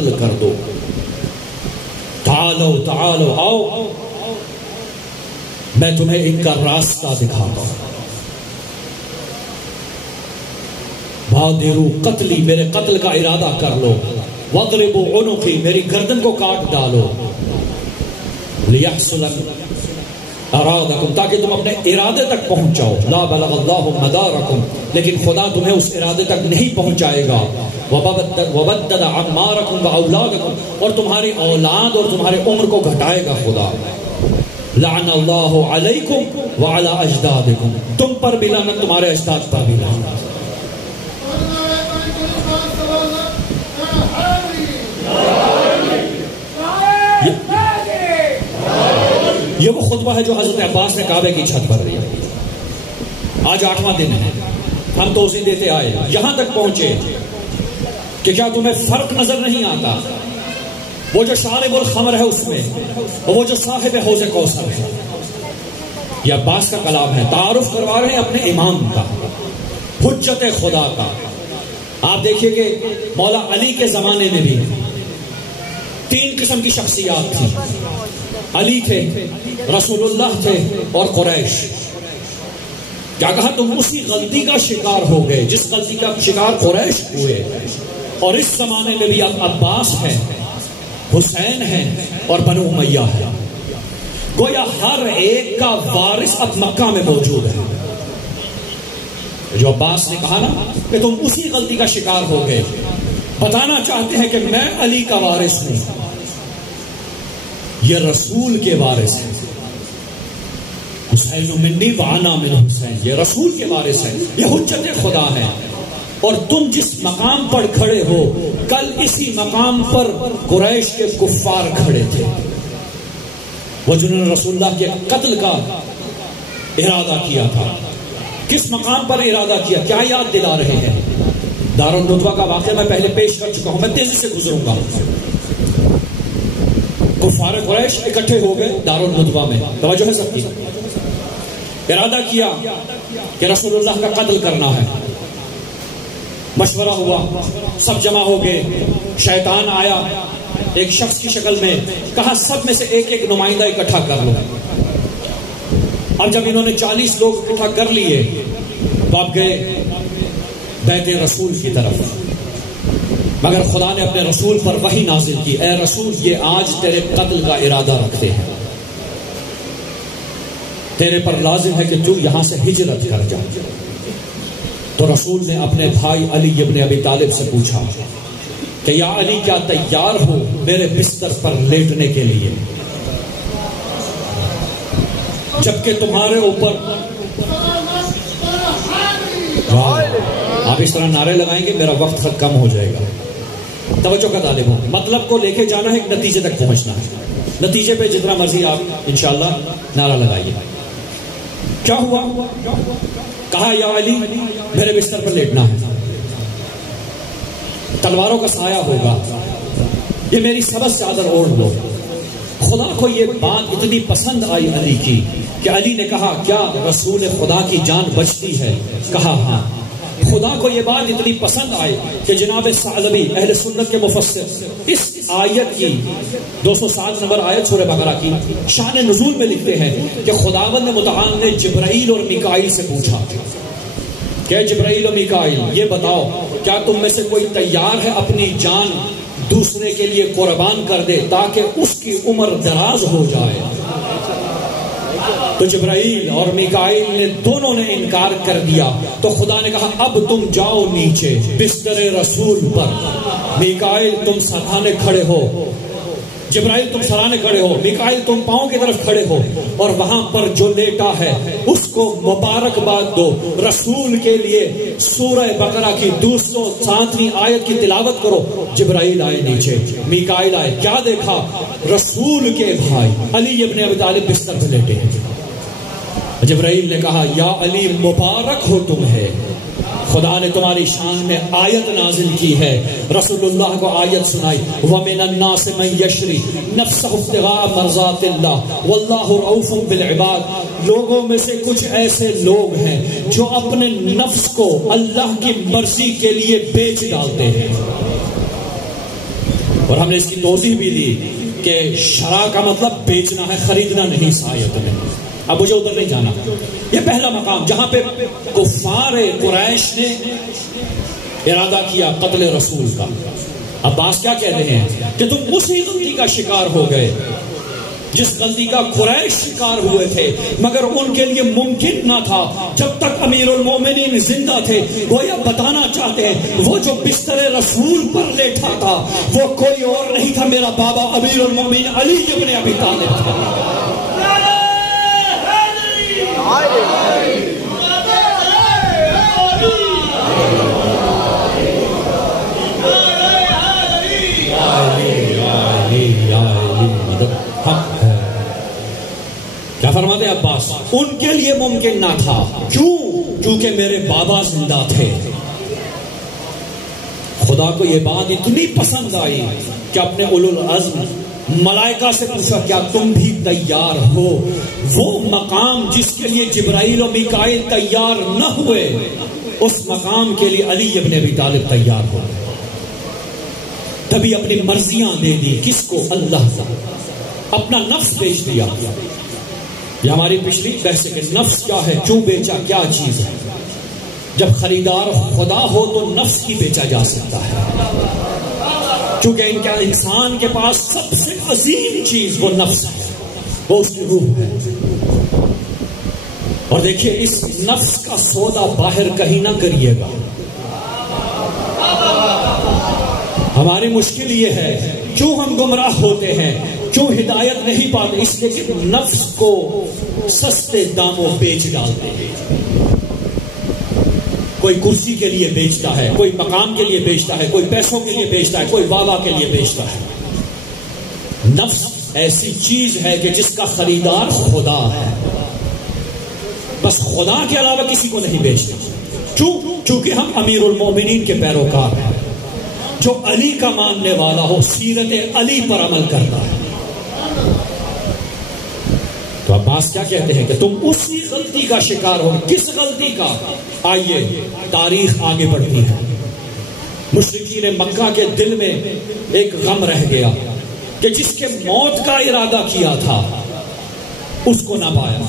قتل کر دو. تعالو تعالو آؤ میں تمہیں ان کا راستہ دکھاتا ہوں. بادروا قتلی میرے قتل کا ارادہ کر لو. واضربوا عنقی میری گردن کو کاٹ ڈالو. لیحصل ارادکم تاکہ تم اپنے ارادے تک پہنچ جاؤ. لا بلغ اللہ مدارکم لیکن خدا تمہیں اس ارادے تک نہیں پہنچائے گا. وبدد اعمارکم واولادکم اور تمہاری اولاد اور تمہارے عمر کو گھٹائے گا خدا. لعن اللہ علیکم وعلی اجدادکم تم پر بھی لعنت تمہارے اجداد پر بھی لعنت. یہ وہ خطبہ ہے جو حضرت عباس نے کعبے کی چھت پر دیا. آج 8واں دن ہے ہم توضیح دیتے آئے یہاں تک پہنچے کہ کیا تمہیں فرق نظر نہیں آتا وہ جو شارب الخمر ہے اس میں وہ جو صاحب حوض کوثر ہے. یہ عباس کا کلام ہے. تعارف کروا رہے ہیں اپنے امام کا حجت خدا کا. آپ دیکھیے کہ مولا علی کے زمانے میں بھی 3 قسم کی شخصیات تھی. علی تھے رسول اللہ تھے اور قریش. کیا کہا تم اسی غلطی کا شکار ہو گئے جس غلطی کا شکار قریش ہوئے. اور اس زمانے میں بھی اب عباس ہے حسین ہے اور بنو امیہ ہے. گویا ہر ایک کا وارث اب مکہ میں موجود ہے. جو عباس نے کہا نا کہ تم اسی غلطی کا شکار ہو گئے بتانا چاہتے ہیں کہ میں علی کا وارث ہوں. یہ رسول کے وارث ہیں. حسین منی وانا من حسین یہ رسول کے وارث ہیں. یہ حجت خدا ہے. اور تم جس مقام پر کھڑے ہو کل اسی مقام پر قریش کے کفار کھڑے تھے وہ جنہوں نے رسول اللہ کے قتل کا ارادہ کیا تھا. کس مقام پر ارادہ کیا کیا یاد دلا رہے ہیں؟ دارالندوہ کا واقعہ میں پہلے پیش کر چکا ہوں. میں تیزی سے گزروں گا. کفار قریش اکٹھے ہو گئے دارالندوہ میں. توجہ ہے سب کی. ارادہ کیا کہ رسول اللہ کا قتل کرنا ہے. مشورہ ہوا سب جمع ہو گئے. شیطان آیا ایک شخص کی شکل میں کہا سب میں سے ایک ایک نمائندہ اکٹھا کر لو. اب جب انہوں نے 40 لوگ اکٹھا کر لیے تو اب گئے بیت رسول کی طرف. مگر خدا نے اپنے رسول پر وحی نازل کی. اے رسول یہ آج تیرے قتل کا ارادہ رکھتے ہیں. تیرے پر لازم ہے کہ تو یہاں سے ہجرت کر جا. تو رسول نے اپنے بھائی علی ابن ابی طالب سے پوچھا کہ یا علی کیا تیار ہو میرے بستر پر لیٹنے کے لیے جبکہ تمہارے اوپر. آپ اس طرح نعرے لگائیں گے میرا وقت کم ہو جائے گا. توجہ کا طالب ہو. مطلب کو لے کے جانا ہے ایک نتیجے تک پہنچنا ہے. نتیجے پہ جتنا مرضی آپ انشاءاللہ نعرہ لگائیے. کیا ہوا؟ کہا یا علی میرے بستر پر لیٹنا ہے. تلواروں کا سایہ ہوگا. یہ میری سبز چادر اوڑھ لو. خدا کو یہ بات اتنی پسند آئی علی کی کہ علی نے کہا کیا رسول خدا کی جان بچتی ہے؟ کہا ہاں. خدا کو یہ بات اتنی پسند آئی کہ جناب ثعلبی اہل سنت کے مفسر اس آیت کی 207 نمبر آیت سورہ بقرہ کی شان نزول میں لکھتے ہیں کہ خداوند متعال نے جبرائیل اور میکائیل سے پوچھا کہ جبرائیل اور میکائیل یہ بتاؤ کیا تم میں سے کوئی تیار ہے اپنی جان دوسرے کے لیے قربان کر دے تاکہ اس کی عمر دراز ہو جائے؟ تو جبرائیل اور میکائیل نے دونوں نے انکار کر دیا. تو خدا نے کہا اب تم جاؤ نیچے بستر رسول پر. میکائیل تم سرانے کھڑے ہو, جبرائیل تم سرانے کھڑے ہو, میکائیل تم پاؤں کی طرف کھڑے ہو, اور وہاں پر جو لیٹا ہے اس کو مبارکباد دو. رسول کے لیے سورہ بقرہ کی 207ویں آیت کی تلاوت کرو. جبرائیل آئے نیچے, میکائیل آئے. کیا دیکھا؟ رسول کے بھائی علی ابن ابی طالب بستر پہ لیٹے ہیں. جبرائیل نے کہا یا علی مبارک ہو تمہیں, خدا نے تمہاری شان میں آیت نازل کی ہے. رسول اللہ کو آیت سنائی وَمِنَ النَّاسِ مَن يَشْرِي نَفْسَهُ ابْتِغَاءَ مَرْضَاتِ اللَّهِ وَاللَّهُ رَءُوفٌ بِالْعِبَادِ. لوگوں میں سے کچھ ایسے لوگ ہیں جو اپنے نفس کو اللہ کی مرضی کے لیے بیچ ڈالتے ہیں. اور ہم نے اس کی توضیح بھی دی کہ شرع کا مطلب بیچنا ہے، خریدنا نہیں. سایت میں اب مجھے ادھر نہیں جانا. یہ پہلا مقام جہاں پہ کفار قریش نے ارادہ کیا قتل رسول کا. عباس کیا کہہ رہے ہیں کہ تم اسی غلطی کا شکار ہو گئے جس غلطی کا قریش شکار ہوئے تھے، مگر ان کے لیے ممکن نہ تھا. جب تک امیر المومنین زندہ تھے وہ یہ بتانا چاہتے ہیں وہ جو بستر رسول پر لیٹا تھا وہ کوئی اور نہیں تھا، میرا بابا امیر المومنین علی ابن ابی طالب تھا. کیا فرماتے ہیں عباس؟ ان کے لیے ممکن نہ تھا. کیوں؟ کیونکہ میرے بابا زندہ تھے. خدا کو یہ بات اتنی پسند آئی کہ اپنے اولو العزم ملائکہ سے پوچھا کیا تم بھی تیار ہو؟ وہ مقام جس کے لیے جبرائیل و میکائیل تیار نہ ہوئے اس مقام کے لیے علی ابن ابی طالب تیار ہو. تبھی اپنی مرضیاں دے دی. کس کو؟ اللہ کا. اپنا نفس بیچ دیا. یہ ہماری پچھلی بحث ہے کہ نفس کیا ہے، کیوں بیچا، کیا چیز ہے. جب خریدار خدا ہو تو نفس کی بیچا جا سکتا ہے، کیونکہ انسان کے پاس سب سے عظیم چیز وہ نفس ہے، وہ اس کی روح ہے. اور دیکھیے اس نفس کا سودا باہر کہیں نہ کریے گا. ہماری مشکل یہ ہے کیوں ہم گمراہ ہوتے ہیں، کیوں ہدایت نہیں پاتے؟ اس لیے کہ نفس کو سستے داموں بیچ ڈالتے ہیں. کوئی کرسی کے لیے بیچتا ہے، کوئی مقام کے لیے بیچتا ہے، کوئی پیسوں کے لیے بیچتا ہے، کوئی بابا کے لیے بیچتا ہے. نفس ایسی چیز ہے کہ جس کا خریدار خدا ہے، بس خدا کے علاوہ کسی کو نہیں بیچتے. کیوں؟ کیونکہ ہم امیر المومنین کے پیروکار ہیں. جو علی کا ماننے والا ہو سیرت علی پر عمل کرتا ہے. تو عباس کیا کہتے ہیں کہ تم اسی غلطی کا شکار ہو. کس غلطی کا؟ آئیے تاریخ آگے بڑھتی ہے. مشرکین مکہ کے دل میں ایک غم رہ گیا کہ جس کے موت کا ارادہ کیا تھا اس کو نہ پایا.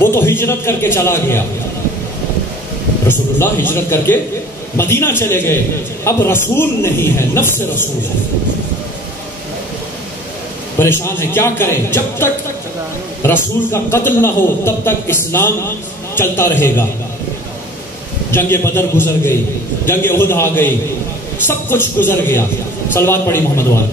وہ تو ہجرت کر کے چلا گیا. رسول اللہ ہجرت کر کے مدینہ چلے گئے. اب رسول نہیں ہے، نفس رسول ہے. پریشان ہے، کیا کریں؟ جب تک رسول کا قتل نہ ہو تب تک اسلام چلتا رہے گا. جنگ بدر گزر گئی، جنگ احد آ گئی، سب کچھ گزر گیا. صلوات پڑھی محمد وال.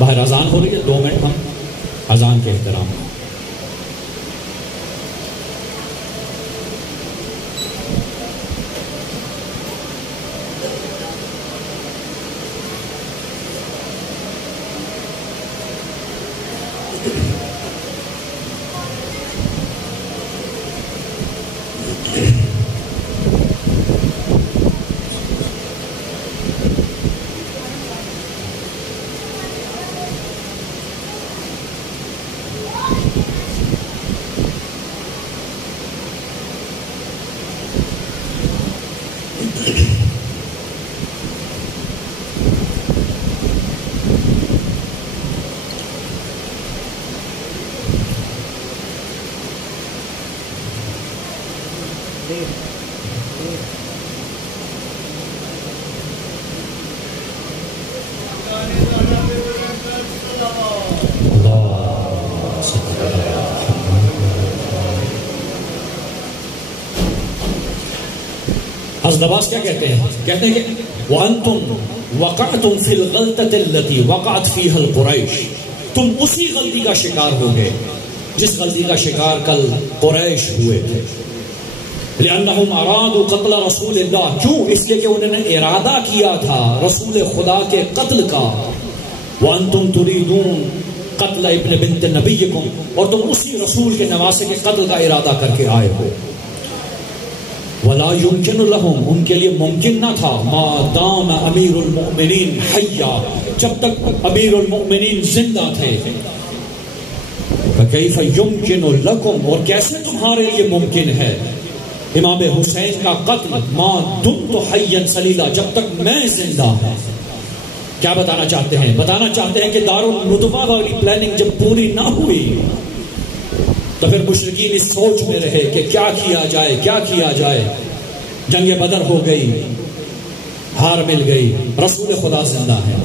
باہر اذان ہو رہی ہے، 2 منٹ ہم اذان کے احترام. حضرت عباس کیا کہتے ہیں؟ کہتے ہیں کہ وَأَنْتُمْ وَقَعْتُمْ فِي الْغَلْطَةِ الَّتِي وَقَعَتْ فِيهَا الْقُرَيْشِ. تم اسی غلطی کا شکار ہو گئے جس غلطی کا شکار کل قریش ہوئے تھے. لِأَنَّهُمْ أَرَادُوا قَتْلَ رَسُولِ اللَّهِ. کیوں؟ اس لیے کہ انہوں نے ارادہ کیا تھا رسول خدا کے قتل کا. وَأَنْتُمْ تُرِيدُونَ قَتْلَ ابن بنت نبیکم. اور تم اسی رسول کے نواسے کے قتل کا ارادہ کر کے آئے ہو. ولا يمكن لهم. ان کے لیے ممکن نہ تھا. ما دام امیر المؤمنین حیا. جب تک امیر المؤمنین زندہ تھے. فكيف يمكن لكم. اور کیسے تمہارے لیے ممکن ہے امام حسین کا قتل ما دمت حیا سلیلا، جب تک میں زندہ ہوں۔ کیا بتانا چاہتے ہیں؟ بتانا چاہتے ہیں کہ دارالندوہ والی پلاننگ جب پوری نہ ہوئی تو پھر مشرکین اس سوچ میں رہے کہ کیا کیا جائے، کیا کیا جائے۔ جنگ بدر ہو گئی، ہار مل گئی، رسول خدا زندہ ہے۔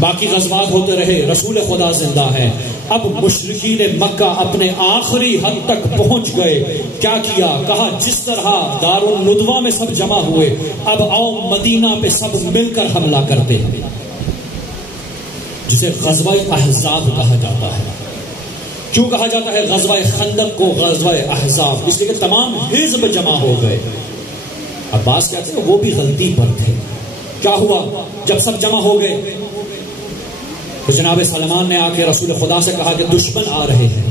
باقی غزوات ہوتے رہے، رسول خدا زندہ ہے۔ اب مشرکین مکہ اپنے آخری حد تک پہنچ گئے۔ کیا کیا؟ کہا جس طرح دارالندوہ میں سب جمع ہوئے، اب آؤ مدینہ پہ سب مل کر حملہ کرتے ہیں، جسے غزوہ احزاب کہا جاتا ہے۔ کیوں کہا جاتا ہے غزوہ خندق کو غزوہ احزاب؟ اس لیے کہ تمام حزب جمع ہو گئے۔ عباس کہتے ہیں وہ بھی غلطی پر تھے۔ کیا ہوا؟ جب سب جمع ہو گئے تو جناب سلمان نے آ کے رسول خدا سے کہا کہ دشمن آ رہے ہیں،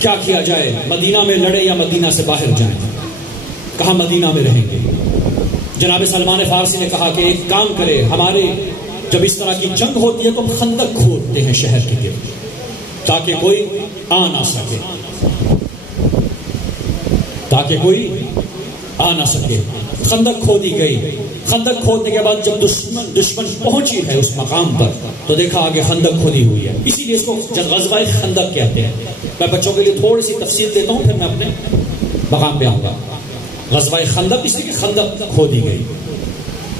کیا کیا جائے؟ مدینہ میں لڑے یا مدینہ سے باہر جائیں؟ کہا مدینہ میں رہیں گے۔ جناب سلمان فارسی نے کہا کہ ایک کام کرے، ہمارے جب اس طرح کی جنگ ہوتی ہے تو ہم خندق کھودتے ہیں شہر کے گرد تاکہ کوئی آ نہ سکے، تاکہ کوئی آ نہ سکے۔ خندق کھودی گئی۔ خندق کھودنے کے بعد جب دشمن پہنچی ہے اس مقام پر تو دیکھا آگے خندق کھودی ہوئی ہے، اسی لیے اس کو غزوہ خندق کہتے ہیں۔ میں بچوں کے لیے تھوڑی سی تفصیل دیتا ہوں، پھر میں اپنے مقام پہ آؤں گا۔ غزوہ خندق اس لیے کہ خندق کھودی گئی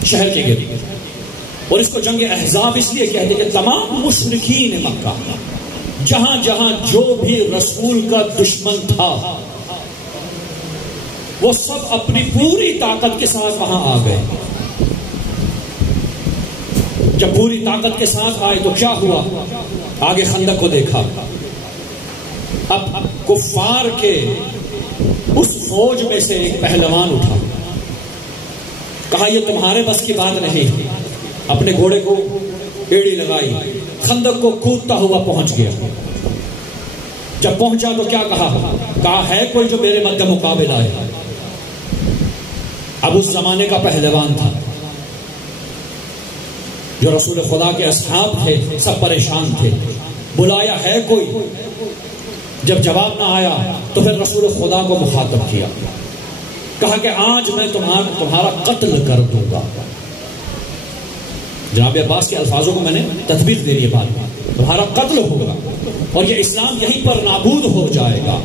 شہر کے گرد، اور اس کو جنگ احزاب اس لیے کہتے ہیں کہ تمام مشرکین مکہ جہاں جہاں جو بھی رسول کا دشمن تھا وہ سب اپنی پوری طاقت کے ساتھ وہاں آ گئے۔ جب پوری طاقت کے ساتھ آئے تو کیا ہوا؟ آگے خندق کو دیکھا۔ اب کفار کے اس فوج میں سے ایک پہلوان اٹھا، کہا یہ تمہارے بس کی بات نہیں۔ اپنے گھوڑے کو ایڑی لگائی، خندق کو کودتا ہوا پہنچ گیا۔ جب پہنچا تو کیا کہا ہے کوئی جو میرے مد مقابل آئے؟ اب اس زمانے کا پہلوان تھا، جو رسول خدا کے اصحاب تھے سب پریشان تھے، بلایا ہے کوئی؟ جب جواب نہ آیا تو پھر رسول خدا کو مخاطب کیا، کہا کہ آج میں تمہارا قتل کر دوں گا۔ جناب عباس کے الفاظوں کو میں نے تطبیق دے دی، بات تمہارا قتل ہوگا اور یہ اسلام یہیں پر نابود ہو جائے گا۔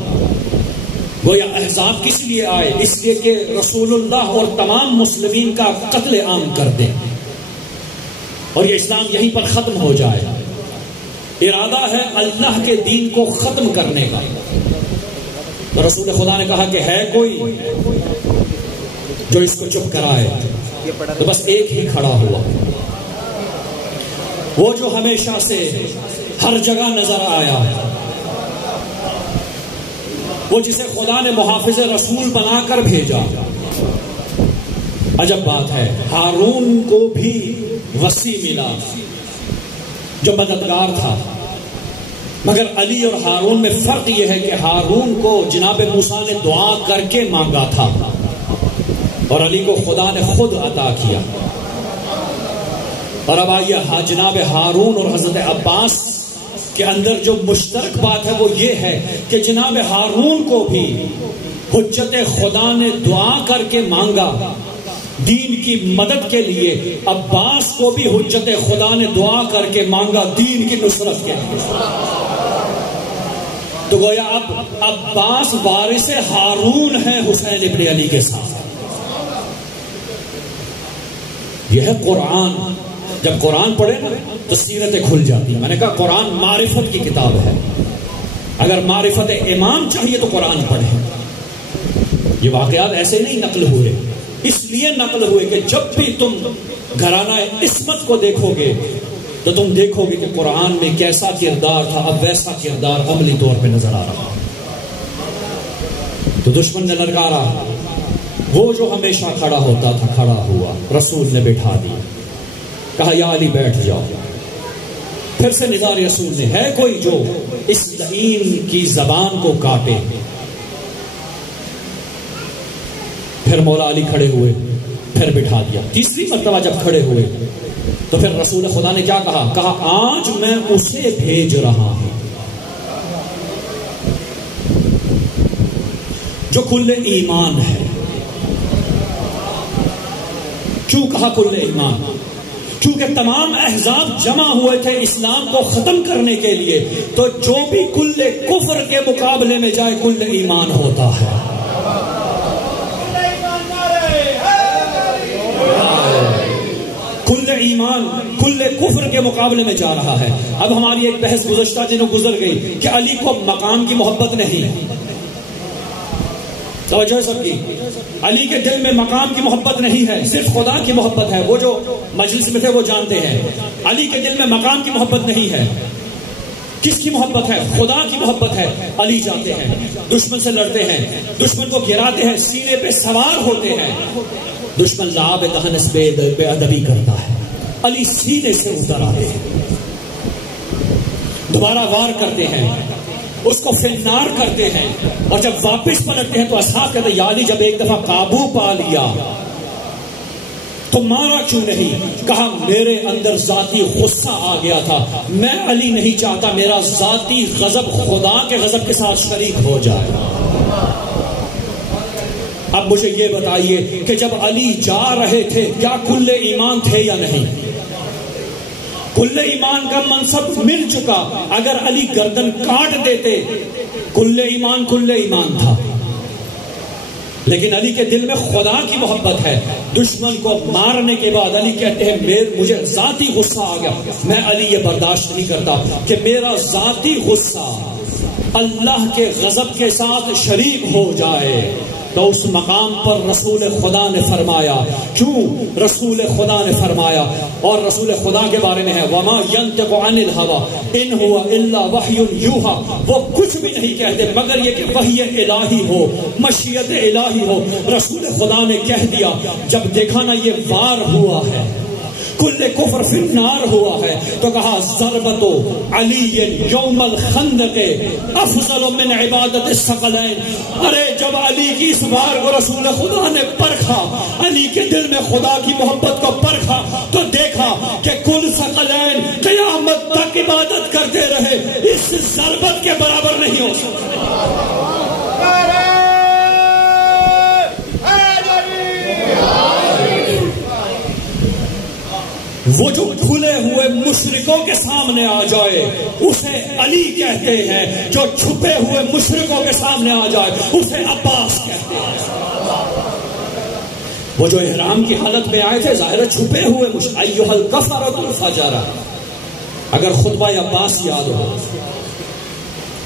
گویا احزاب کس لیے آئے؟ اس لیے کہ رسول اللہ اور تمام مسلمین کا قتل عام کر دیں اور یہ اسلام یہیں پر ختم ہو جائے۔ ارادہ ہے اللہ کے دین کو ختم کرنے کا۔ تو رسول خدا نے کہا کہ ہے کوئی جو اس کو چپ کرائے؟ تو بس ایک ہی کھڑا ہوا، وہ جو ہمیشہ سے ہر جگہ نظر آیا، وہ جسے خدا نے محافظ رسول بنا کر بھیجا۔ عجب بات ہے، ہارون کو بھی وسیع ملا جو مددگار تھا، مگر علی اور ہارون میں فرق یہ ہے کہ ہارون کو جناب موسیٰ نے دعا کر کے مانگا تھا اور علی کو خدا نے خود عطا کیا۔ اور اب آئیے جناب ہارون اور حضرت عباس کے اندر جو مشترک بات ہے وہ یہ ہے کہ جناب ہارون کو بھی حجت خدا نے دعا کر کے مانگا دین کی مدد کے لیے، عباس کو بھی حجت خدا نے دعا کر کے مانگا دین کی نصرت کے لیے۔ تو گویا اب عباس وارث ہارون ہے حسین ابن علی کے ساتھ۔ یہ ہے قرآن۔ جب قرآن پڑھے نا تو سیرتیں کھل جاتی ہیں۔ میں نے کہا قرآن معرفت کی کتاب ہے، اگر معرفت امام چاہیے تو قرآن پڑھیں۔ یہ واقعات ایسے نہیں نقل ہوئے، اس لیے نقل ہوئے کہ جب بھی تم گھرانہ عصمت کو دیکھو گے تو تم دیکھو گے کہ قرآن میں کیسا کردار تھا، اب ویسا کردار عملی طور پہ نظر آ رہا۔ تو دشمن نے للکارا، وہ جو ہمیشہ کھڑا ہوتا تھا کھڑا ہوا، رسول نے بٹھا دیا، کہا یا علی بیٹھ جاؤ۔ پھر سے نثار رسول نے، ہے کوئی جو اس لعین کی زبان کو کاٹے؟ پھر مولا علی کھڑے ہوئے، پھر بٹھا دیا۔ تیسری مرتبہ جب کھڑے ہوئے تو پھر رسول خدا نے کیا کہا آج میں اسے بھیج رہا ہوں۔ جو کل ایمان ہے. کیوں کہا کل ایمان؟ کیونکہ تمام احزاب جمع ہوئے تھے اسلام کو ختم کرنے کے لیے. تو جو بھی کل کفر کے مقابلے میں جائے کل ایمان ہوتا ہے. کل ایمان کل کفر کے مقابلے میں جا رہا ہے. اب ہماری ایک بحث گزشتہ دنوں گزر گئی کہ علی کو مقام کی محبت نہیں. توجہ سب کی. علی کے دل میں مقام کی محبت نہیں ہے, صرف خدا کی محبت ہے. وہ جو مجلس میں تھے وہ جانتے ہیں علی کے دل میں مقام کی محبت نہیں ہے. کس کی محبت ہے؟ خدا کی محبت ہے. علی جاتے ہیں, دشمن سے لڑتے ہیں, دشمن کو گراتے ہیں, سینے پہ سوار ہوتے ہیں. دشمن لعاب دہنس بے ادبی کرتا ہے, علی سینے سے اتر آتے ہیں, دوبارہ وار کرتے ہیں, اس کو فنار کرتے ہیں. اور جب واپس پلٹتے ہیں تو اصحاب کہتے ہیں یا علی جب ایک دفعہ قابو پا لیا تو مارا کیوں نہیں؟ کہا میرے اندر ذاتی غصہ آ گیا تھا, میں علی نہیں چاہتا میرا ذاتی غضب خدا کے غضب کے ساتھ شریک ہو جائے. اب مجھے یہ بتائیے کہ جب علی جا رہے تھے کیا کل ایمان تھے یا نہیں؟ کل ایمان کا منصب مل چکا. اگر علی گردن کاٹ دیتے کل ایمان تھا. لیکن علی کے دل میں خدا کی محبت ہے. دشمن کو مارنے کے بعد علی کہتے ہیں مجھے ذاتی غصہ آ گیا, میں علی یہ برداشت نہیں کرتا کہ میرا ذاتی غصہ اللہ کے غضب کے ساتھ شریک ہو جائے. تو اس مقام پر رسول خدا نے فرمایا. کیوں رسول خدا نے فرمایا؟ اور رسول خدا کے بارے میں ہے وما ينطق عن الهوى ان هو الا وحی یوحى, وہ کچھ بھی نہیں کہتے مگر یہ کہ وحی الہی ہو, مشیت الہی ہو. رسول خدا نے کہہ دیا جب دیکھا نا یہ وار ہوا ہے, کل کفر فی النار ہوا ہے, تو کہا ضربت علی یوم الخندق افضل من عبادت الثقلین. ارے جب علی کی اس وار کو رسول خدا نے پرکھا, علی کے دل میں خدا کی محبت کو پرکھا, تو دیکھا کہ کل ثقلین قیامت تک عبادت کرتے رہے اس ضربت کے برابر نہیں ہو سکتا. وہ جو کھلے ہوئے مشرکوں کے سامنے آ جائے اسے علی کہتے ہیں, جو چھپے ہوئے مشرکوں کے سامنے آ جائے اسے عباس کہتے ہیں. وہ جو احرام کی حالت میں آئے تھے ظاہر چھپے ہوئے ایھا الکفرۃ الفجرہ. اگر خطبہ عباس یاد ہو,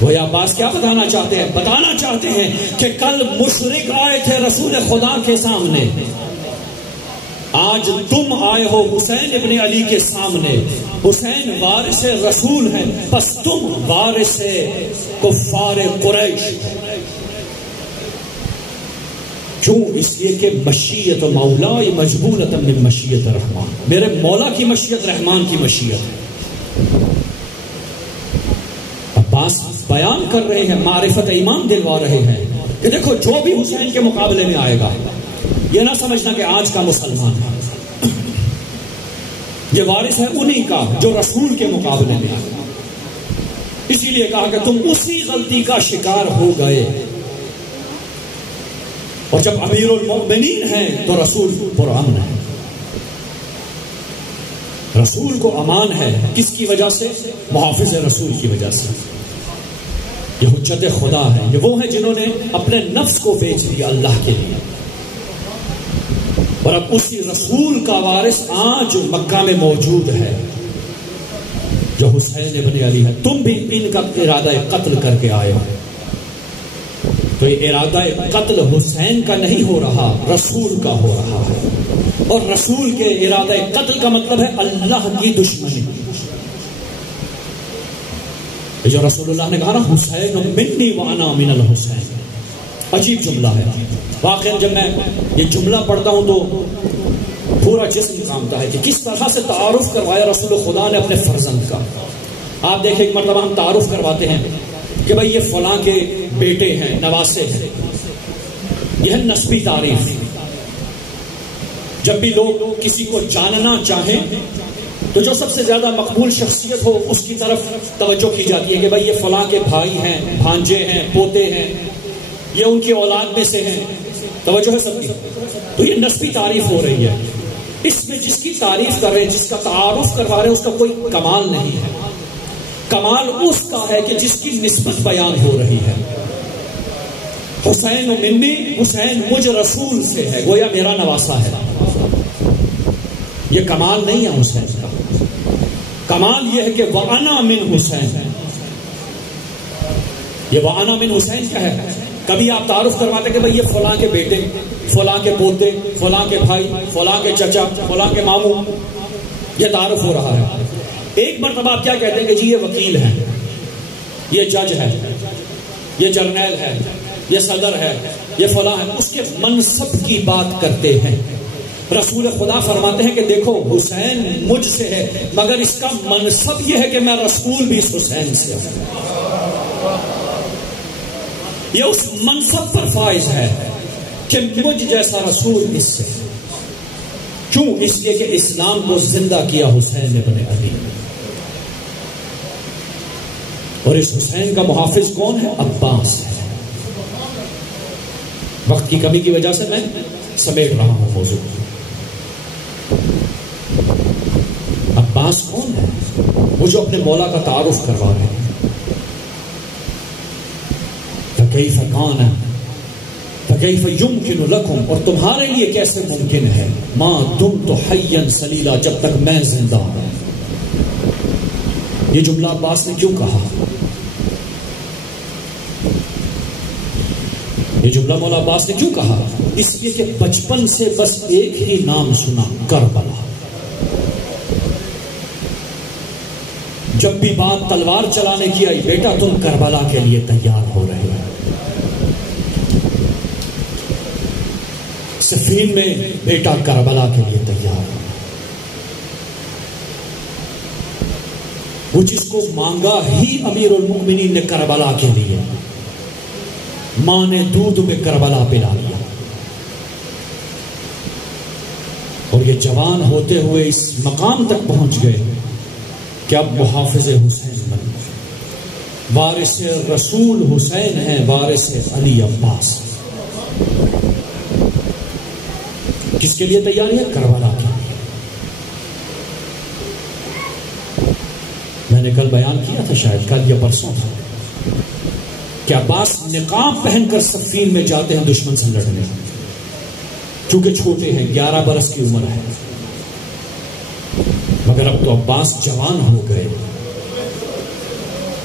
وہ عباس کیا بتانا چاہتے ہیں؟ بتانا چاہتے ہیں کہ کل مشرک آئے تھے رسول خدا کے سامنے, آج تم آئے ہو حسین ابن علی کے سامنے. حسین وارث رسول ہیں, پس تم وارث کفار قریش. کیوں؟ اس لیے کہ مشیت مولا مجبورۃ من مشیت رحمان, میرے مولا کی مشیت رحمان کی مشیت. عباس بیان کر رہے ہیں, معرفت ایمان دلوا رہے ہیں کہ دیکھو جو بھی حسین کے مقابلے میں آئے گا یہ نہ سمجھنا کہ آج کا مسلمان ہے, یہ وارث ہے انہی کا جو رسول کے مقابلے میں آئے. اسی لیے کہا کہ تم اسی غلطی کا شکار ہو گئے. اور جب امیر المؤمنین ہیں تو رسول پرامن ہے, رسول کو امان ہے. کس کی وجہ سے؟ محافظ رسول کی وجہ سے. یہ حجت خدا ہے, یہ وہ ہیں جنہوں نے اپنے نفس کو بیچ دیا اللہ کے لیے. اور اب اسی رسول کا وارث آج مکہ میں موجود ہے جو حسین ابن علی ہے. تم بھی ان کا ارادہ قتل کر کے آئے ہو, تو یہ ارادہ قتل حسین کا نہیں ہو رہا, رسول کا ہو رہا ہے. اور رسول کے ارادہ قتل کا مطلب ہے اللہ کی دشمنی. جو رسول اللہ نے کہا نا حسین منی وانا من الحسین, عجیب جملہ ہے. واقعا جب میں یہ جملہ پڑھتا ہوں تو پورا جسم کامتا ہے کہ کس طرح سے تعارف کروایا رسول خدا نے اپنے فرزند کا. آپ دیکھیں ایک مرتبہ ہم تعارف کرواتے ہیں کہ بھائی یہ فلاں کے بیٹے ہیں, نواسے ہیں, یہ ہے نسبی تعریف. جب بھی لوگ کسی کو جاننا چاہیں تو جو سب سے زیادہ مقبول شخصیت ہو اس کی طرف توجہ کی جاتی ہے کہ بھائی یہ فلاں کے بھائی ہیں, بھانجے ہیں, پوتے ہیں, یہ ان کی اولاد میں سے ہیں. توجہ ہے سب کی. تو یہ نسبی تعریف ہو رہی ہے. اس میں جس کی تعریف کر رہے ہیں، جس کا تعارف کروا رہے ہیں، اس کا کوئی کمال نہیں ہے. کمال اس کا ہے کہ جس کی نسبت بیان ہو رہی ہے. حسین منی، حسین مجھ رسول سے ہے، گویا میرا نواسا ہے. یہ کمال نہیں ہے حسین کا. کمال یہ ہے کہ وَأَنَا مِنْ حسین. یہ وَأَنَا مِنْ حسین کیا ہے؟ کبھی آپ تعارف کرواتے کہ بھئی یہ فلاں کے بیٹے، فلاں کے پوتے، فلاں کے بھائی، فلاں کے چچا، فلاں کے ماموں، یہ تعارف ہو رہا ہے. ایک مرتبہ آپ کیا کہتے ہیں کہ جی یہ وکیل ہے، یہ جج ہے، یہ جرنیل ہے، یہ صدر ہے، یہ فلاں ہے. اس کے منصب کی بات کرتے ہیں. رسول خدا فرماتے ہیں کہ دیکھو حسین مجھ سے ہے، مگر اس کا منصب یہ ہے کہ میں رسول بھی اس حسین سے ہوں. یہ اس منصب پر فائز ہے کہ مجھ جیسا رسول اس سے. کیوں؟ اس لیے کہ اسلام کو زندہ کیا حسین ابن علی. اور اس حسین کا محافظ کون ہے؟ عباس ہے. وقت کی کمی کی وجہ سے میں سمیٹ رہا ہوں موضوع. عباس کون ہے؟ وہ جو اپنے مولا کا تعارف کروا رہے ہیں. فَكَيْفَ كَانَ فَكَيْفَ يُمْكِنُ لَكُمْ، اور تمہارے لیے کیسے ممکن ہے، مَا دُمْتُ حَيًّا سَلِيلًا، جب تک میں زندہ ہوں. یہ جملہ عباس نے کیوں کہا؟ یہ جملہ مولا عباس نے کیوں کہا؟ اس لیے کہ بچپن سے بس ایک ہی نام سنا، کربلا. جب بھی بات تلوار چلانے کی آئی، بیٹا تم کربلا کے لیے تیار ہو رہے ہو. صفین میں بیٹا کربلا کے لیے تیار ہو. وہ جس کو مانگا ہی امیر المؤمنین نے کربلا کے لیے، ماں نے دودھ میں کربلا پلا لیا. اور یہ جوان ہوتے ہوئے اس مقام تک پہنچ گئے کہ اب محافظ حسین بن گئے. وارث رسول حسین ہیں، وارث علی عباس. کس کے لیے تیاری ہے؟ کربلا کے لیے. میں نے کل بیان کیا تھا، شاید کل یا پرسوں تھا، کہ عباس نقاب پہن کر صفین میں جاتے ہیں دشمن سے لڑنے. چونکہ چھوٹے ہیں، 11 برس کی عمر ہے، مگر اب تو عباس جوان ہو گئے.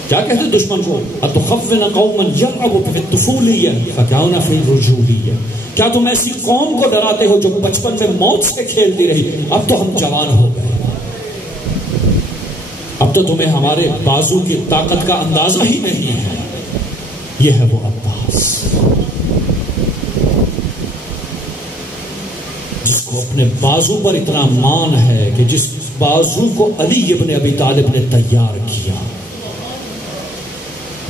کیا کہتے ہیں دشمن کو؟ اتخفن قوما یلعبوا فی الطفولیہ فکان فی الرجولیہ. کیا تم ایسی قوم کو ڈراتے ہو جو بچپن میں موت سے کھیلتی رہی؟ اب تو ہم جوان ہو گئے، اب تو تمہیں ہمارے بازو کی طاقت کا اندازہ ہی نہیں ہے. یہ ہے وہ عباس جس کو اپنے بازو پر اتنا مان ہے کہ جس بازو کو علی ابن ابی طالب نے تیار کیا.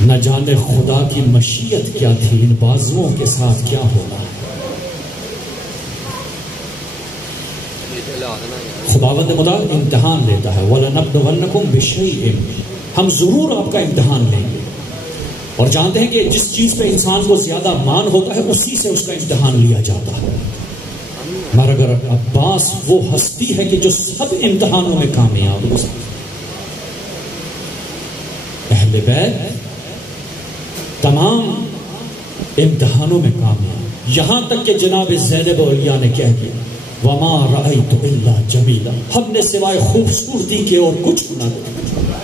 نہ جانے خدا کی مشیت کیا تھی، ان بازوؤں کے ساتھ کیا ہوگا. خداوند متعال امتحان لیتا ہے. وَلَنَبْلُوَنَّكُمْ بِشَيْءٍ، ہم ضرور آپ کا امتحان لیں گے. اور جانتے ہیں کہ جس چیز پہ انسان کو زیادہ مان ہوتا ہے اسی سے اس کا امتحان لیا جاتا ہے. مگر عباس وہ ہستی ہے کہ جو سب امتحانوں میں کامیاب ہو سکتی. اہل بیت تمام امتحانوں میں کامیاب، یہاں تک کہ جناب زینب علیہ نے کہہ دیا وَمَا رَأَيْتُ إِلَّا جَمِيلًا، ہم نے سوائے خوبصورتی کے اور کچھ نہ دیکھا.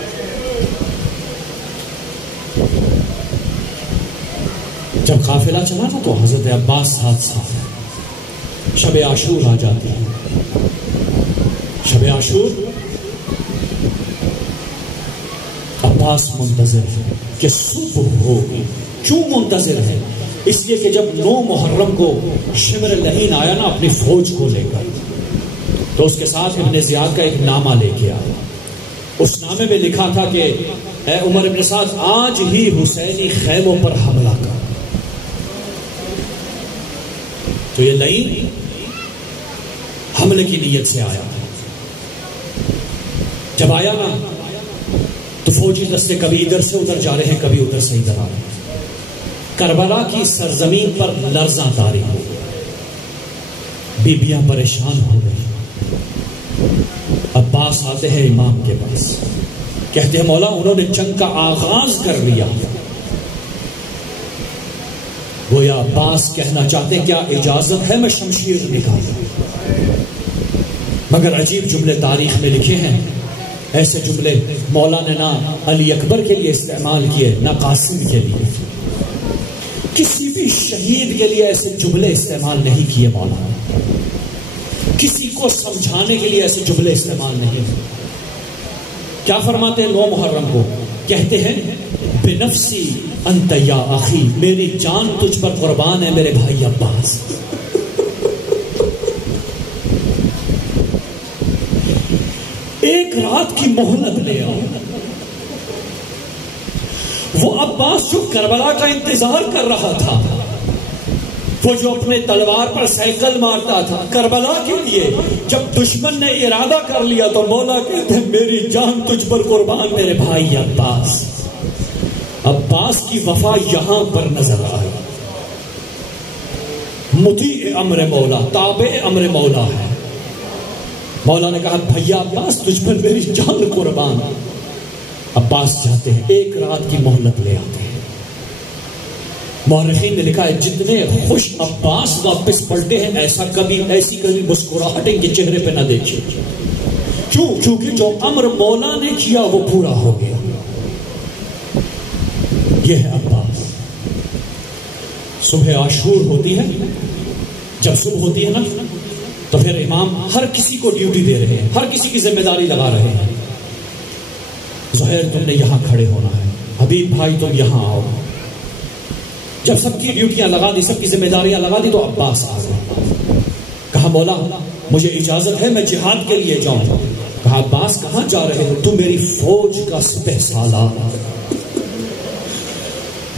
جب قافلہ چلا نا تو حضرت عباس ساتھ ساتھ شب عاشور آ جاتی ہے. شب عاشور عباس منتظر ہے کہ صبح ہوگی. کیوں منتظر ہے؟ اس لیے کہ جب 9 محرم کو شمر لعین آیا نا اپنی فوج کو لے کر، تو اس کے ساتھ ابن زیاد کا ایک نامہ لے کے آیا. اس نامے میں لکھا تھا کہ اے عمر ابن سعد، آج ہی حسینی خیموں پر حملہ کر. تو یہ لعین حملے کی نیت سے آیا تھا. جب آیا نا تو فوجی دستے کبھی ادھر سے ادھر جا رہے ہیں، کبھی ادھر سے ادھر آ رہے ہیں. کربلا کی سرزمین پر لرزاں طاری ہو، بیبیاں پریشان ہو گئی۔ عباس آتے ہیں امام کے پاس، کہتے ہیں مولا انہوں نے جنگ کا آغاز کر لیا۔ گویا عباس کہنا چاہتے ہیں کیا اجازت ہے میں شمشیر نکالوں؟ مگر عجیب جملے تاریخ میں لکھے ہیں، ایسے جملے مولا نے نہ علی اکبر کے لیے استعمال کیے نہ قاسم کے لیے، کسی بھی شہید کے لیے ایسے جملے استعمال نہیں کیے مولا، کسی کو سمجھانے کے لیے ایسے جملے استعمال نہیں۔ کیا فرماتے ہیں 9 محرم کو؟ کہتے ہیں بنفسی انت یا اخی، میری جان تجھ پر قربان ہے میرے بھائی عباس۔ ایک رات کی مہلت لے آؤ۔ وہ عباس جو کربلا کا انتظار کر رہا تھا، وہ جو اپنے تلوار پر سائیکل مارتا تھا کربلا کے لیے، جب دشمن نے ارادہ کر لیا تو مولا کہتے ہیں میری جان تجھ پر قربان میرے بھائی عباس۔ عباس کی وفا یہاں پر نظر آئی، مطیع امر مولا، تابع امر مولا ہے۔ مولا نے کہا بھیا عباس تجھ پر میری جان قربان۔ عباس چاہتے ہیں، ایک رات کی مہلت لے آتے ہیں۔ مورخین نے لکھا ہے جتنے خوش عباس واپس پلٹے ہیں ایسی کبھی مسکراہٹ ان کے چہرے پہ نہ دیکھیے، کیونکہ جو امر مولا نے کیا وہ پورا ہو گیا۔ یہ ہے عباس۔ صبح عاشور ہوتی ہے، جب صبح ہوتی ہے نا تو پھر امام ہر کسی کو ڈیوٹی دے رہے ہیں، ہر کسی کی ذمہ داری لگا رہے ہیں۔ زہیر تم نے یہاں کھڑے ہونا ہے، حبیب بھائی تم یہاں آؤ۔ جب سب کی ڈیوٹیاں لگا دی، سب کی ذمہ داریاں لگا دی تو عباس آ گئے۔ کہا مولا مجھے اجازت ہے میں جہاد کے لیے جاؤں۔ کہا عباس کہاں جا رہے ہو؟ تو میری فوج کا سپہ سالار،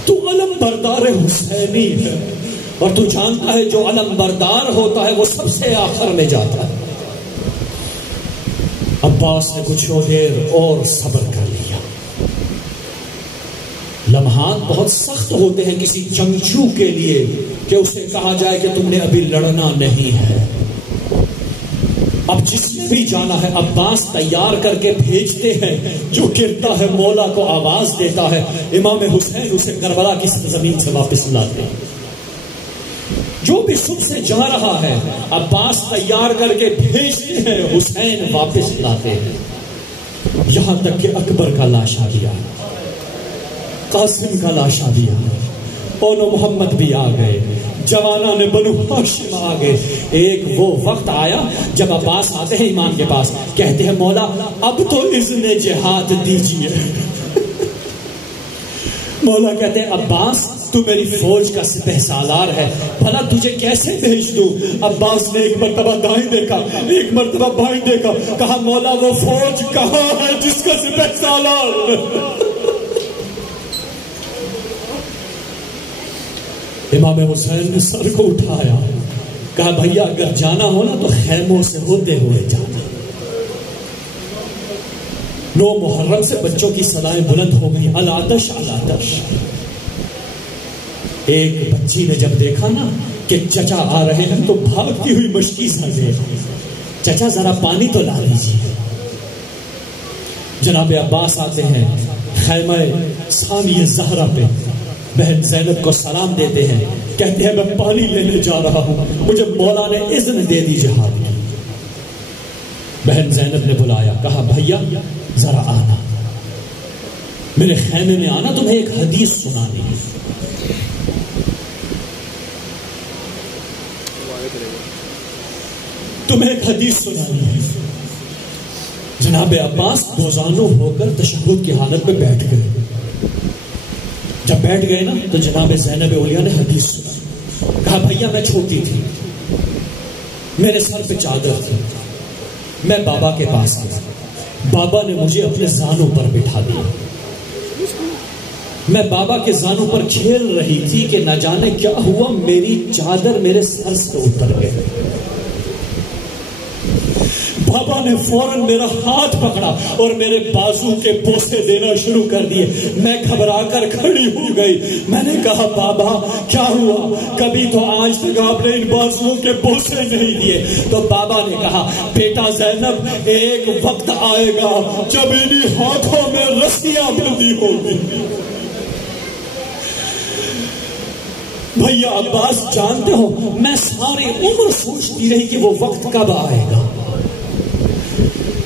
تو علم بردار حسینی ہے، اور تو جانتا ہے جو علم بردار ہوتا ہے وہ سب سے آخر میں جاتا ہے۔ عباس نے کچھ دیر اور صبر کر لیا۔ لمحات بہت سخت ہوتے ہیں کسی جنگجو کے لیے کہ اسے کہا جائے کہ تم نے ابھی لڑنا نہیں ہے۔ اب جس نے بھی جانا ہے عباس تیار کر کے بھیجتے ہیں، جو گرتا ہے مولا کو آواز دیتا ہے، امام حسین اسے کربلا کی زمین سے واپس لاتے ہیں۔ جو بھی صبح سے جا رہا ہے عباس تیار کر کے بھیجتے ہیں، حسین واپس لاتے ہیں، یہاں تک کہ اکبر کا لاشا دیا، قاسم کا لاشا دیا، اونو محمد بھی آ گئے، جوانان نے بنو ہاشم آ گئے۔ ایک وہ وقت آیا جب عباس آتے ہیں امام کے پاس، کہتے ہیں مولا اب تو اذن جہاد دیجیے۔ مولا کہتے ہیں عباس تو میری فوج کا سپہ سالار ہے، بھلا تجھے کیسے بھیج دوں؟ عباس نے ایک مرتبہ دائیں دیکھا، ایک مرتبہ بائیں دیکھا، کہا مولا وہ فوج کہاں ہے جس کا سپہ سالار؟ امام حسین نے سر کو اٹھایا، کہا بھیا اگر جانا ہو نا تو خیموں سے ہوتے ہوئے جانا۔ 9 محرم سے بچوں کی صدائیں بلند ہو گئی، الاتش الاتش۔ ایک بچی نے جب دیکھا نا کہ چچا آ رہے ہیں تو بھاگتی ہوئی مشکی سے گئے، چچا ذرا پانی تو لا لیجیے۔ جناب عباس آتے ہیں، خیمہ ثانی زہرا پہ بہن زینب کو سلام دیتے ہیں، کہتے ہیں میں پانی لینے جا رہا ہوں، مجھے مولا نے اذن دے دی جہاد کی۔ بہن زینب نے بلایا، کہا بھیا ذرا آنا، میرے خیمے میں آنا، تمہیں ایک حدیث سنانی ہے۔ تمہیں ایک حدیث سنانی ہے۔ جناب عباس دوزانوں ہو کر تشہد کی حالت میں بیٹھ گئے۔ جب بیٹھ گئے نا تو جناب زینب اولیاء نے حدیث سنا، کہا بھیا میں چھوٹی تھی، میرے سر پہ چادر تھی، میں بابا کے پاس گیا، بابا نے مجھے اپنے زانوں پر بٹھا دیا، میں بابا کے زانوں پر کھیل رہی تھی کہ نہ جانے کیا ہوا، میری چادر میرے سر سے اتر گئی۔ بابا نے فوراً میرا ہاتھ پکڑا اور میرے بازو کے بوسے دینا شروع کر دیے. میں گھبرا کر کھڑی ہو گئی. میں نے کہا بابا کیا ہوا؟ کبھی تو آج تک آپ نے ان بازوؤں کے بوسے نہیں دیے. تو بابا نے کہا بیٹا زینب ایک وقت آئے گا جب انہی ہاتھوں میں رسیاں بندھی ہوگی. بھیا عباس جانتے ہو میں ساری عمر سوچتی رہی کہ وہ وقت کب آئے گا،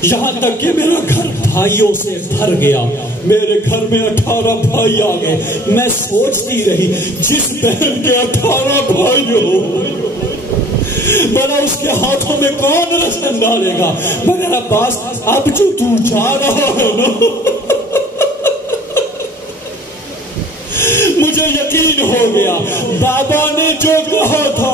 یہاں تک کہ میرا گھر بھائیوں سے بھر گیا. میرے گھر میں 18 بھائی آ گئے. میں سوچتی رہی جس بہن کے 18 بھائی ہو بنا اس کے ہاتھوں میں کون رسن ڈالے گا. مگر عباس اب جو تو جا رہا ہے نا مجھے یقین ہو گیا بابا نے جو کہا تھا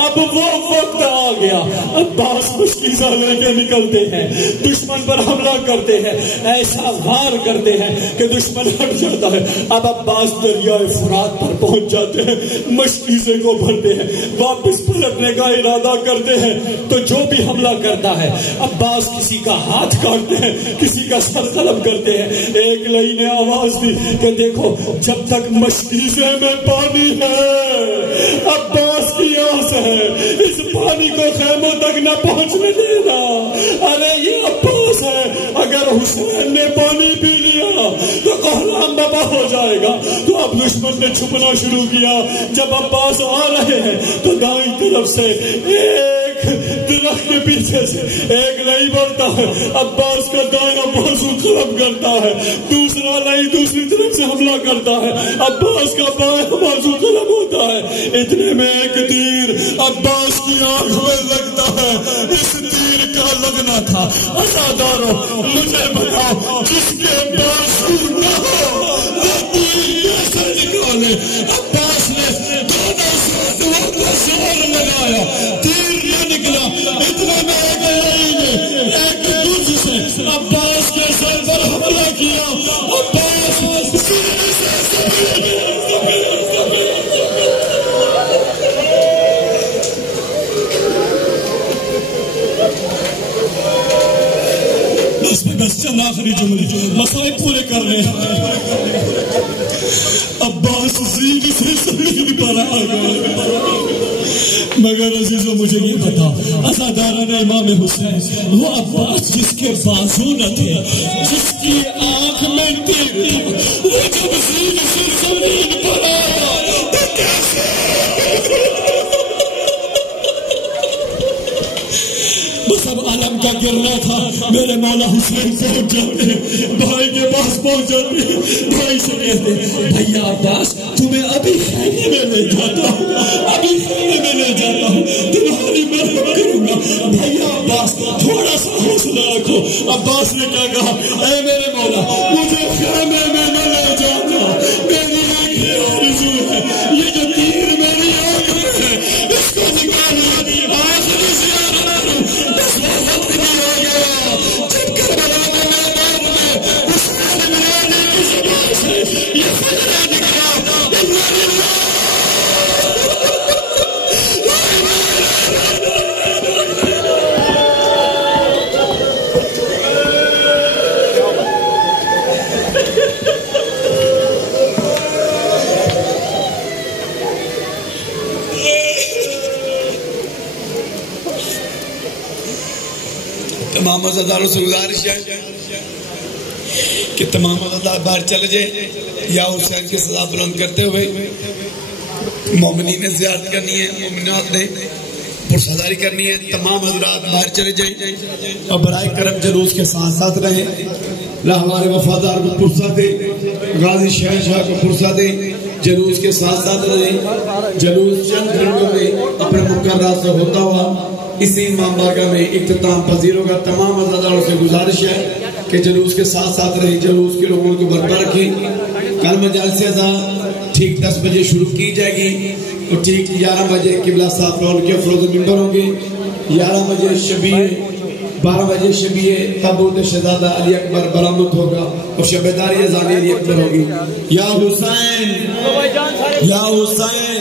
اب وہ وقت آ گیا. عباس مشکیزہ لے کے نکلتے ہیں، دشمن پر حملہ کرتے ہیں، ایسا وار کرتے ہیں کہ دشمن ہٹ جاتا ہے. اب عباس دریائے فرات پر پہنچ جاتے ہیں، مشکیزے کو بھرتے ہیں، واپس پلٹنے کا ارادہ کرتے ہیں. تو جو بھی حملہ کرتا ہے عباس کسی کا ہاتھ کاٹتے ہیں، کسی کا سر قلم کرتے ہیں. ایک لئی نے آواز دی کہ دیکھو جب تک مشکیزے میں پانی ہے عباس کی آس ہے، اس پانی کو خیموں تک نہ پہنچنے دینا. ارے یہ عباس ہے، اگر حسین نے پانی پی لیا تو کوہلام بابا ہو جائے گا. تو اب دشمن نے چھپنا شروع کیا. جب عباس آ رہے ہیں تو دائیں طرف سے ایک درخت کے پیچھے سے ایک لئی بڑھتا ہے، عباس کا دائیں بازو قلم کرتا ہے، دوسرا لئی دوسری طرف سے حملہ کرتا ہے، عباس کا بائیں بازو قلم ہوتا ہے. اتنے میں ایک تیر عباس کی آنکھ میں لگتا ہے. اس تیر کا لگنا تھا عزادارو مجھے بتاؤ جس کے بازو نہ ہو وہ تیر کیسے نکالے. عباس نے دونوں کا زور لگایا، تیر نہ نکلا. اتنے میں ایک لئی نے ایک گرز سے عباس کے سر پر حملہ کیا. عباس بس چند آخری جملے مسائل پورے کر رہے ہیں. عباس زین سے زمین پر آ گیا. مگر عزیزو مجھے یہ بتا عزاداران امام حسین وہ عباس جس کے بازو نہ تھے، جس کی آنکھ میں تیر تھا، وہ جب زین سے زمین پر آیا تو کیسے بس اب عالم کا گرنا تھا. میرے مولا حسین پہنچ جاتے ہیں، بھائی کے پاس پہنچ جاتے ہیں. بھائی سے کہتے ہیں بھیا عباس تمہیں ابھی خیمے میں لے جاتا ہوں، ابھی خیمے میں لے جاتا ہوں، تمہاری مرحمت کروں گا. بھیا عباس تھوڑا سا حوصلہ رکھو. عباس نے کیا کہا اے میرے مولا مجھے خیمے میں نہ لے جاتا، میری ایک ہی آرزو ہے، یہ جو تیر میری آنکھ میں ہے اس کو نکالنا. آخری زیارت کروں بس وہ وقت بھی ہو گیا جب کربلا میں میدان میں حسین مرانے کی زبان سے یہ خطرہ نکلا. تمام عزاداروں سے گزارش ہے کہ تمام عزادار باہر چلے جائیں یا حسین کی سزا بلند کرتے ہوئے. مومنین نے زیارت کرنی ہے، مومنات نے پرساداری کرنی ہے. تمام حضرات باہر چلے جائیں اور برائے کرم جلوس کے ساتھ ساتھ رہیں. اللہ ہمارے وفادار کو پرسہ دے، غازی شہنشاہ کو پرسہ دے. جلوس کے ساتھ ساتھ رہیں. جلوس چند گھنٹوں میں اپنے مقررات سے ہوتا ہوا اسی امام بارگاہ میں اختتام پذیر ہوگا. تمام عزاداروں سے گزارش ہے کہ جلوس کے ساتھ ساتھ رہیں، جلوس کے لوگوں کو برپا رکھیں. کل مجالس اذان ٹھیک 10 بجے شروع کی جائے گی اور ٹھیک 11 بجے قبلہ صاحب رول کے افروز ممبر ہوں گے. 11 بجے شبیہ، 12 بجے شبیہ تابوت شہزادہ علی اکبر برآمد ہوگا اور شبیداری اذان علی اکبر ہوگی. یا حسین یا حسین